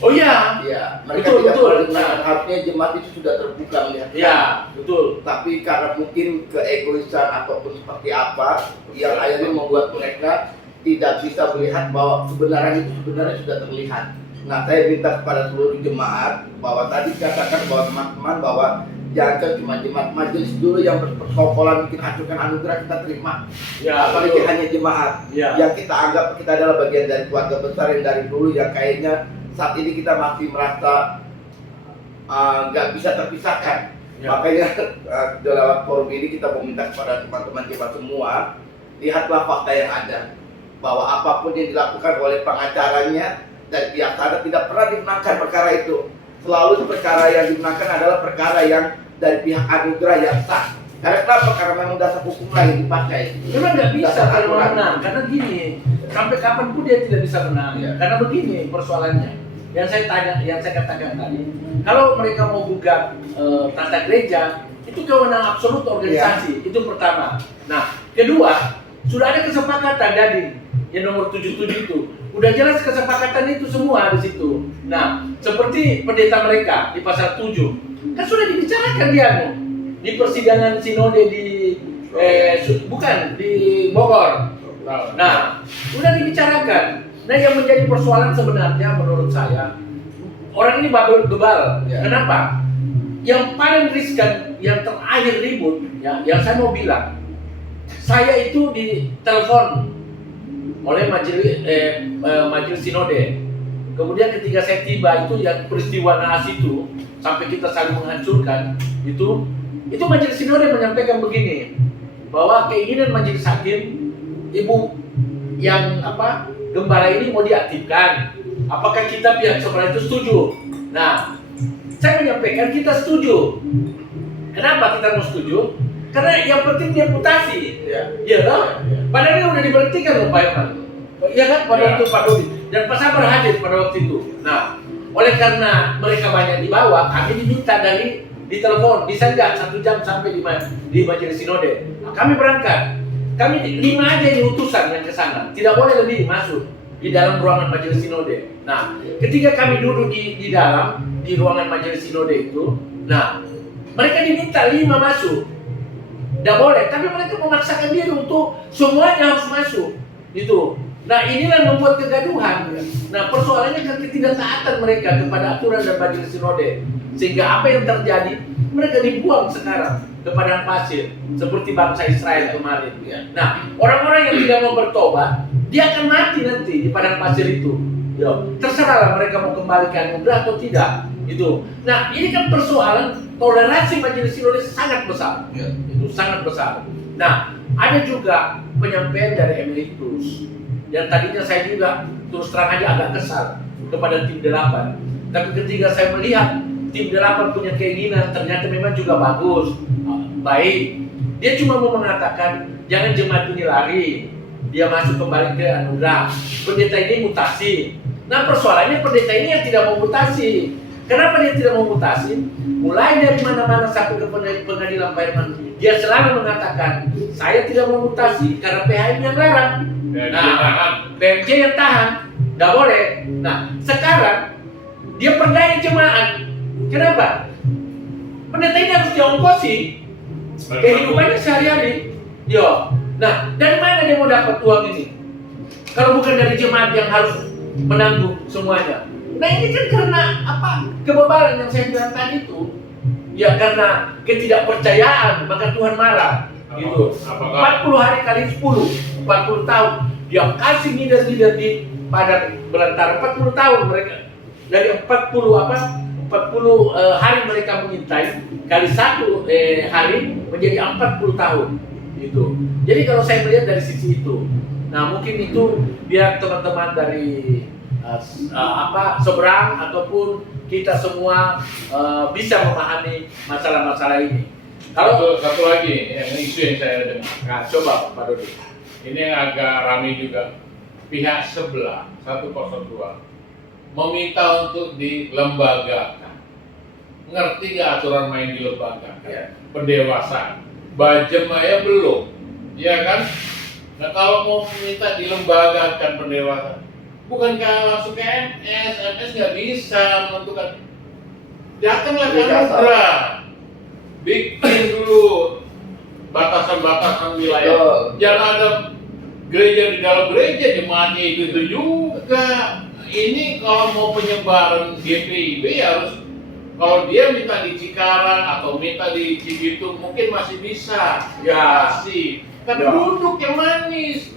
Oh iya. Iya, mereka Betul, tidak betul. pernah dimenangkan. Harusnya jemaat itu sudah terbuka melihat. Iya, betul. Tapi karena mungkin keegoisan ataupun seperti apa yang akhirnya membuat mereka tidak bisa melihat bahwa kebenaran itu sebenarnya sudah terlihat. Nah, saya minta kepada seluruh jemaat bahwa tadi katakan bahwa teman-teman bahwa jangan cuma jemaat majelis dulu yang bersekongkolan bikin hancurkan anugerah kita terima. Ya, Apalagi betul. hanya jemaat Ya. yang kita anggap kita adalah bagian dari keluarga besar yang dari dulu yang kayaknya saat ini kita masih merasa nggak bisa terpisahkan. Ya. Makanya dalam forum ini kita meminta kepada teman-teman jemaat semua, lihatlah fakta yang ada bahwa apapun yang dilakukan oleh pengacaranya dan pihak sana tidak pernah dimenangkan perkara itu. Selalu perkara yang dimenangkan adalah perkara yang dari pihak anugerah yang sah. Karena kenapa? Karena memang dasar hukum lain dipakai. Memang nggak bisa Dasar kalau aturan. menang, karena gini, sampai kapan pun dia tidak bisa menang. Ya. Karena begini persoalannya, yang saya katakan tadi, kalau mereka mau gugat tata gereja, itu kewenangan absolut organisasi, itu pertama. Nah, kedua, sudah ada kesepakatan tadi yang nomor 77 itu, udah jelas kesepakatan itu semua di situ. Nah, seperti pendeta mereka di pasal 7, kan sudah dibicarakan dia di persidangan sinode di bukan di Bogor. Nah, sudah dibicarakan. Nah, yang menjadi persoalan sebenarnya menurut saya, orang ini bebal. Ya. Kenapa? Yang paling riskan, yang terakhir ribut, ya, yang saya mau bilang, saya itu ditelepon oleh majelis sinode. Kemudian ketika saya tiba itu yang peristiwa naas itu sampai kita saling menghancurkan itu majelis sinode menyampaikan begini, bahwa keinginan majelis hakim ibu yang gembala ini mau diaktifkan. Apakah kita pihak sebelah itu setuju? Nah, saya menyampaikan kita setuju. Kenapa kita mau setuju? Karena yang penting dia mutasi. Ya kan? Padahal dia udah diberhentikan loh Pak Irman. Ya kan? Pada waktu Pak Dodi. Dan Pak Sabar hadir pada waktu itu. Nah, oleh karena mereka banyak dibawa, kami diminta ditelepon, bisa nggak 1 jam sampai di majelis sinode. Nah, kami berangkat. Kami 5 aja yang utusan yang ke sana. Tidak boleh lebih masuk di dalam ruangan majelis sinode. Nah, ketika kami duduk di dalam di ruangan majelis sinode itu, nah, mereka diminta 5 masuk. Tidak boleh, tapi mereka memaksakan diri untuk semuanya harus masuk. Itu. Nah, inilah membuat kegaduhan. Nah, persoalannya kan ketidaktaatan mereka kepada aturan dan majelis sinode. Sehingga apa yang terjadi? Mereka dibuang sekarang ke padang pasir seperti bangsa Israel kemarin. Nah, orang-orang yang tidak mau bertobat, dia akan mati nanti di padang pasir itu. Terserahlah mereka mau kembali ke anugerah atau tidak. Itu. Nah, ini kan persoalan toleransi majelis sinode sangat besar. Itu sangat besar. Nah, ada juga penyampaian dari emeritus. Dan tadinya saya juga terus terang aja agak kesal kepada tim 8. Tapi ketika saya melihat tim 8 punya keinginan, ternyata memang juga bagus, baik. Dia cuma mau mengatakan jangan jemaat ini lari, dia masuk kembali ke anugerah. Pendeta ini mutasi. Nah, persoalannya pendeta ini yang tidak mau mutasi. Kenapa dia tidak mau mutasi? Mulai dari mana-mana sampai ke pengadilan Pak Irman, dia selalu mengatakan saya tidak mau mutasi karena PHM yang larang. Nah, PMJ yang tahan, nggak boleh. Nah, sekarang dia perdaya jemaat. Kenapa? Pendeta ini harus diongkosi kehidupannya sehari-hari. Nah, dari mana dia mau dapat uang ini? Kalau bukan dari jemaat yang harus menanggung semuanya. Nah, ini kan karena kebebalan yang saya bilang tadi itu. Ya, karena ketidakpercayaan, maka Tuhan marah. Gitu. 40 hari kali 10, 40 tahun dia kasih leader-leader di padang belantara. 40 tahun mereka dari 40 hari mereka mengintai kali 1 hari menjadi 40 tahun gitu. Jadi kalau saya melihat dari sisi itu, nah mungkin itu biar teman-teman dari seberang ataupun kita semua bisa memahami masalah-masalah ini. Kalau satu lagi yang isu yang saya dengar, Nah, coba Pak Dodi. ini yang agak ramai juga. Pihak sebelah 102 meminta untuk dilembagakan. Ngerti nggak aturan main dilembagakan? Pendewasaan. Bajem aja belum, ya kan? Nah, kalau mau minta dilembagakan pendewasaan, bukankah langsung ke MS nggak bisa menentukan? Datanglah ke anugerah. Bikin dulu batasan-batasan wilayah. Jangan ada gereja di dalam gereja jemaatnya itu juga. Ini kalau mau penyebaran GPIB ya harus, kalau dia minta di Cikarang atau minta di Cibitung mungkin masih bisa. Ya. Sih. Kan Ya. duduk yang manis.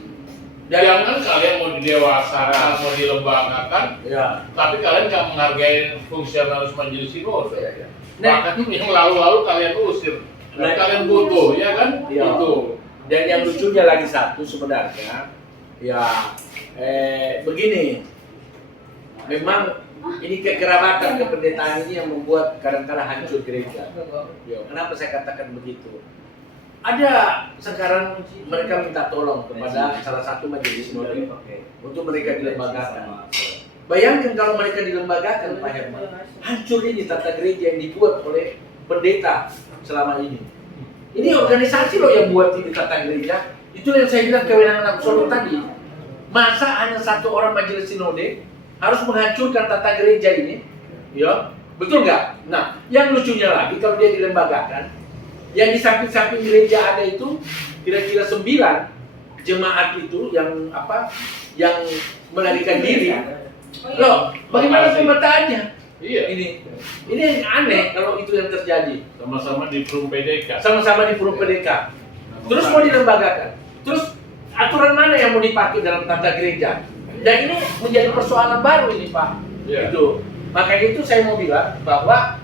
Jangan kalian mau didewasakan, mau dilembagakan, Ya. tapi kalian nggak menghargai fungsionalis majelis sinode. Ya. Bahkan yang lalu-lalu kalian usir. Dan Nah, kalian butuh, ya kan? Iya. Butuh. Dan yang lucunya lagi satu sebenarnya, ya begini, memang ini kekerabatan kependetaan ini yang membuat kadang-kadang hancur gereja. Ya, kenapa saya katakan begitu? Ada sekarang mereka minta tolong kepada salah satu majelis sinode untuk mereka dilembagakan. Bayangkan kalau mereka dilembagakan, Pak Herman, hancur ini tata gereja yang dibuat oleh pendeta selama ini. Ini organisasi loh yang buat ini tata gereja. Itu yang saya bilang kewenangan absolut tadi. Masa hanya satu orang majelis sinode harus menghancurkan tata gereja ini? Ya, betul nggak? Nah, yang lucunya lagi kalau dia dilembagakan, yang di samping-samping gereja ada itu kira-kira 9 jemaat itu yang apa? Yang melarikan diri. Loh, bagaimana pemetaannya? Iya. Ini yang aneh kalau itu yang terjadi. Sama-sama di Forum PDK. Sama-sama di Forum PDK. Terus mau dilembagakan. Terus aturan mana yang mau dipakai dalam tata gereja? Dan ini menjadi persoalan baru ini, Pak. Iya. Itu. Makanya itu saya mau bilang bahwa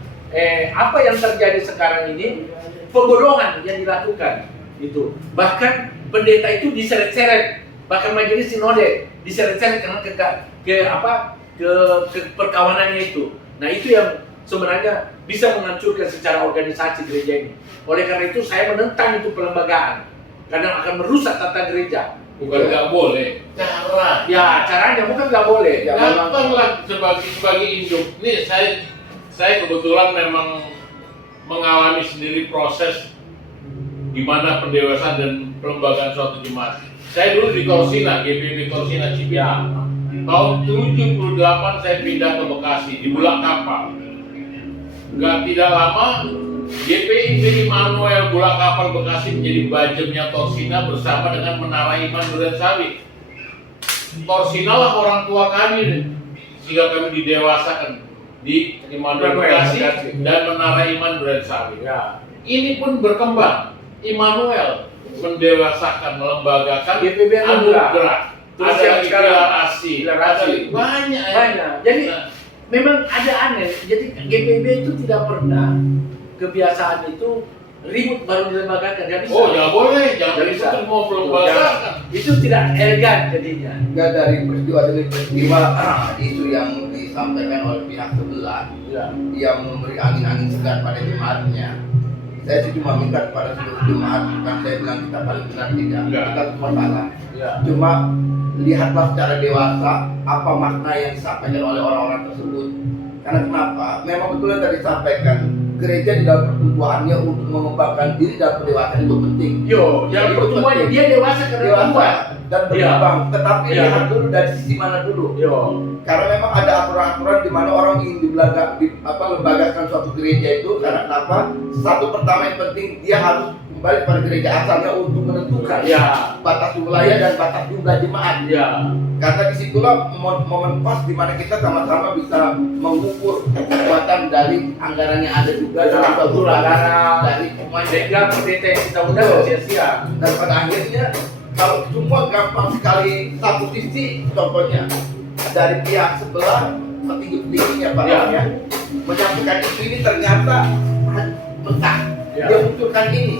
apa yang terjadi sekarang ini pembodohan yang dilakukan itu. Bahkan pendeta itu diseret-seret, bahkan majelis sinode diseret-seret karena ke perkawanannya itu. Nah, itu yang sebenarnya bisa menghancurkan secara organisasi gereja ini. Oleh karena itu saya menentang itu pelembagaan karena akan merusak tata gereja. Bukan nggak boleh, cara. Ya, caranya bukan nggak boleh. Ya, Gampanglah sebagai induk. Nih saya kebetulan memang mengalami sendiri proses gimana pendewasaan dan pelembagaan suatu jemaat. Saya dulu di Korsina, GPIB Korsina Cibitung. Tahun 78 saya pindah ke Bekasi di Bulak Kapal. Nggak tidak lama GPIB Immanuel Bulak Kapal Bekasi menjadi bajemnya Torsina bersama dengan Menara Iman Durensawit. Torsina lah orang tua kami sehingga kami didewasakan di Immanuel Bekasi dan Menara Iman Durensawit. Ya. Ini pun berkembang. Immanuel mendewasakan, melembagakan GPIB anugerah. Terus Ada yang lagi sekarang deklarasi, deklarasi. banyak ya. Banyak. Jadi Nah, memang ada aneh. Jadi GPIB itu tidak pernah kebiasaan itu ribut baru dilembagakan. Nggak bisa. oh ya boleh, jangan Nggak bisa. itu mau pelembagaan. Itu tidak elegan jadinya. Enggak dari peristiwa demi peristiwa isu yang disampaikan oleh pihak sebelah Ya. yang memberi angin-angin segar pada jemaatnya. Saya sih cuma minta kepada seluruh jemaat, bukan saya bilang kita paling benar tidak, Enggak. kita semua salah. Ya. Cuma lihatlah secara dewasa apa makna yang disampaikan oleh orang-orang tersebut. Karena kenapa? Memang betul yang tadi disampaikan, gereja di dalam pertumbuhannya untuk mengembangkan diri dalam pendewasaan itu penting. Yo, dalam Itu pertumbuhannya penting. dia dewasa karena Dewasa tua. dan berkembang, tetapi Iya. lihat dulu dari sisi mana dulu. Yo. Karena memang ada aturan-aturan di mana orang ingin lembagakan suatu gereja itu karena kenapa? Satu pertama yang penting dia harus kembali pada gereja asalnya untuk menentukan Ya. batas wilayah dan batas jumlah jemaat. Ya. Karena disitulah momen pas di mana kita sama-sama bisa mengukur kekuatan dari anggaran yang ada juga Ya, dan juga betul, anggaran. dari semuanya. Sehingga pendeta yang kita undang Betul. sia-sia. Dan pada akhirnya kalau semua gampang sekali satu sisi, contohnya dari pihak sebelah petinggi-petingginya Pak Ya. ya, menyampaikan isu ini ternyata mentah Ya. dia munculkan ini,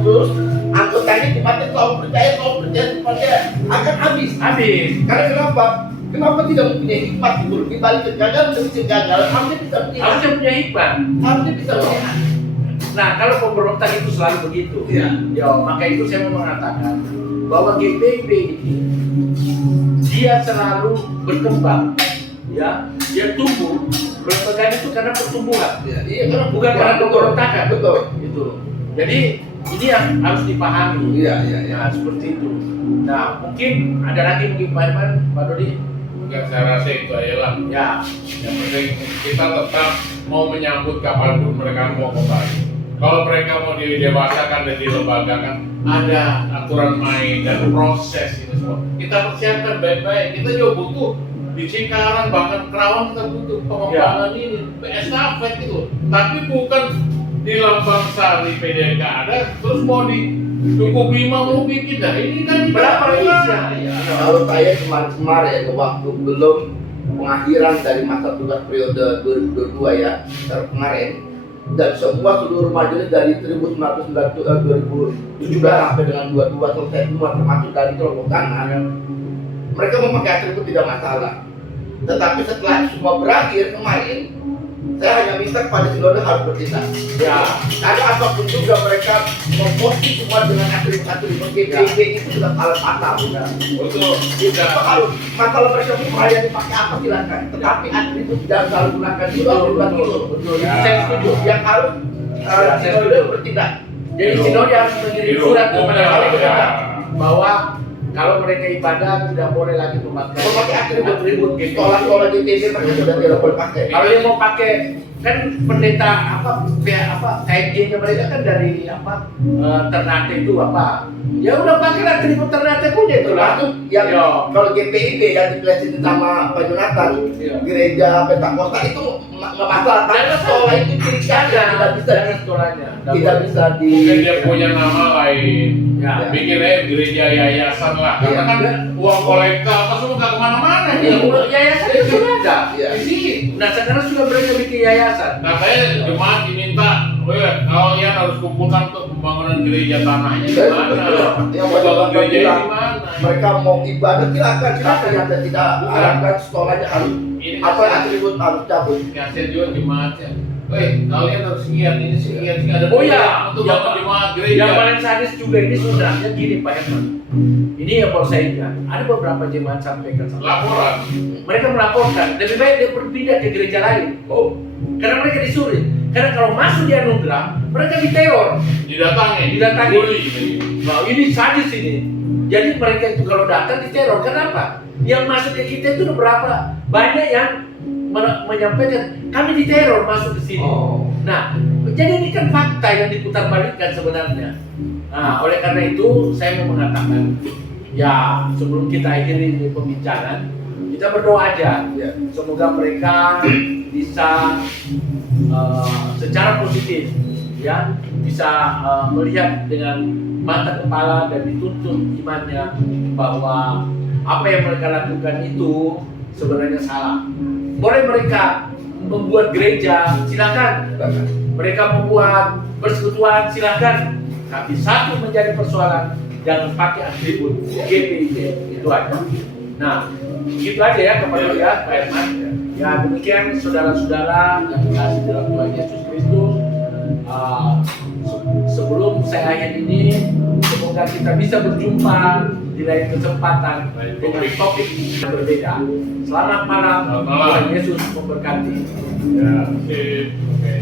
terus anggotanya jemaatnya selalu percaya supaya akan habis. Habis. Karena kenapa? Kenapa tidak mempunyai hikmat gitu? Di balik kegagalan demi kegagalan harusnya bisa melihat. Harusnya punya hikmah. Harusnya bisa melihat. Nah, kalau pemberontak itu selalu begitu. Iya. Ya, maka itu saya mau mengatakan bahwa GPIB ini dia selalu berkembang, ya, dia tumbuh. Pelembagaan itu karena pertumbuhan, Iya, karena bukan karena pemberontakan. Betul. Gitu. Jadi ini yang harus dipahami. Iya. Ya, seperti itu. Nah, mungkin ada lagi mungkin Pak Herman, Pak Dodi. Enggak, saya rasa itu aja lah. Ya, Yang penting kita tetap mau menyambut kapanpun mereka mau kembali. Kalau mereka mau didewasakan dan dilembagakan, ada aturan main dan proses ini semua. Kita persiapkan baik-baik. Kita juga butuh di Cikarang, bahkan Kerawang kita butuh pengembangan ini, estafet gitu. Tapi bukan di Lambang Sari PDK ada, terus mau di Dukuh Bima mau bikin dah. Ini kan Berapa bisa? Kalau saya kemarin waktu belum pengakhiran dari masa tugas periode 2022 ya, kemarin, dan semua seluruh majelis dari 2017 sampai dengan 22 selesai semua termasuk dari kelompok kanan, mereka memakai atribut tidak masalah. Tetapi setelah semua berakhir kemarin, saya hanya minta kepada sinode harus bertindak. Ya. Ada apapun juga mereka memposting semua dengan atribut-atribut GPG itu sudah salah fatal. Betul. Itu kalau masalah mereka mau melayani pakai apa silakan. Tetapi atribut jangan selalu gunakan itu atribut itu. Betul. Ya. Saya setuju. Yang harus sinode bertindak. Jadi sinode harus mengirim surat kepada mereka Ya. bahwa kalau mereka ibadah tidak boleh lagi memakai Atribut gitu. sekolah-sekolah di TV mereka sudah tidak boleh pakai. Kalau dia mau pakai kan pendeta KMJ-nya mereka kan dari Ternate itu apa? Ya udah pakailah atribut Ternate punya itu lah. Termasuk yang Yo. kalau GPIB yang dipelesin sama Pak Jonathan, Iya. gereja Pentakosta itu nggak masalah. Karena sekolah itu ciri khasnya tidak bisa Jangan sekolahnya. tidak bisa di. Mungkin dia punya nama lain. Ya. Bikin aja gereja yayasan lah. Karena Iya. kan uang kolekta apa semua nggak kemana-mana. Ya, yayasan itu sudah ada. Iya. Di sini. Nah sekarang sudah mereka bikin yayasan. Nah saya jemaat diminta, kalian harus kumpulkan untuk pembangunan gereja tanahnya di mana? Yang Pembangunan Bapak gereja bilang, di mana? mereka mau ibadah silakan. Yang tidak harapkan sekolahnya harus Ini apa kasihan. atribut harus cabut. Kasihan juga jemaatnya. Kalian harus sekian, ini sekian, ada Oh iya, untuk yang- bangun jemaat gereja. Yang paling sadis juga ini sebenarnya gini Pak Herman. Ini yang mau saya ingat. Ada beberapa jemaat sampaikan sama Laporan. mereka melaporkan lebih baik dia berpindah ke gereja lain. Oh, karena mereka disuruh. Karena kalau masuk di anugerah, mereka diteror. Didatangi. Didatangi. Bully. Nah, ini sadis ini. Jadi mereka itu kalau datang diteror. Kenapa? Yang masuk ke kita itu udah berapa? Banyak yang menyampaikan kami diteror masuk ke sini. Oh. Nah, jadi ini kan fakta yang diputarbalikkan sebenarnya. Nah, oleh karena itu saya mau mengatakan, ya sebelum kita akhiri ini pembicaraan, kita berdoa aja. Ya. Semoga mereka bisa secara positif, ya, bisa melihat dengan mata kepala dan dituntun imannya bahwa apa yang mereka lakukan itu sebenarnya salah. Boleh mereka membuat gereja, silakan. Mereka membuat persekutuan, silakan. Tapi satu menjadi persoalan, jangan pakai atribut GPIB, itu aja. Nah, gitu aja ya kepada ya Pak Herman. Ya demikian saudara-saudara yang dikasih dalam Tuhan Yesus Kristus. Sebelum saya akhir ini, semoga kita bisa berjumpa di lain kesempatan dengan topik yang berbeda. Selamat malam. Selamat malam. Tuhan Yesus memberkati. Ya, sip. Oke.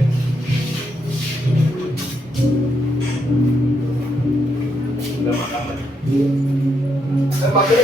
Sudah makan. Saya pakai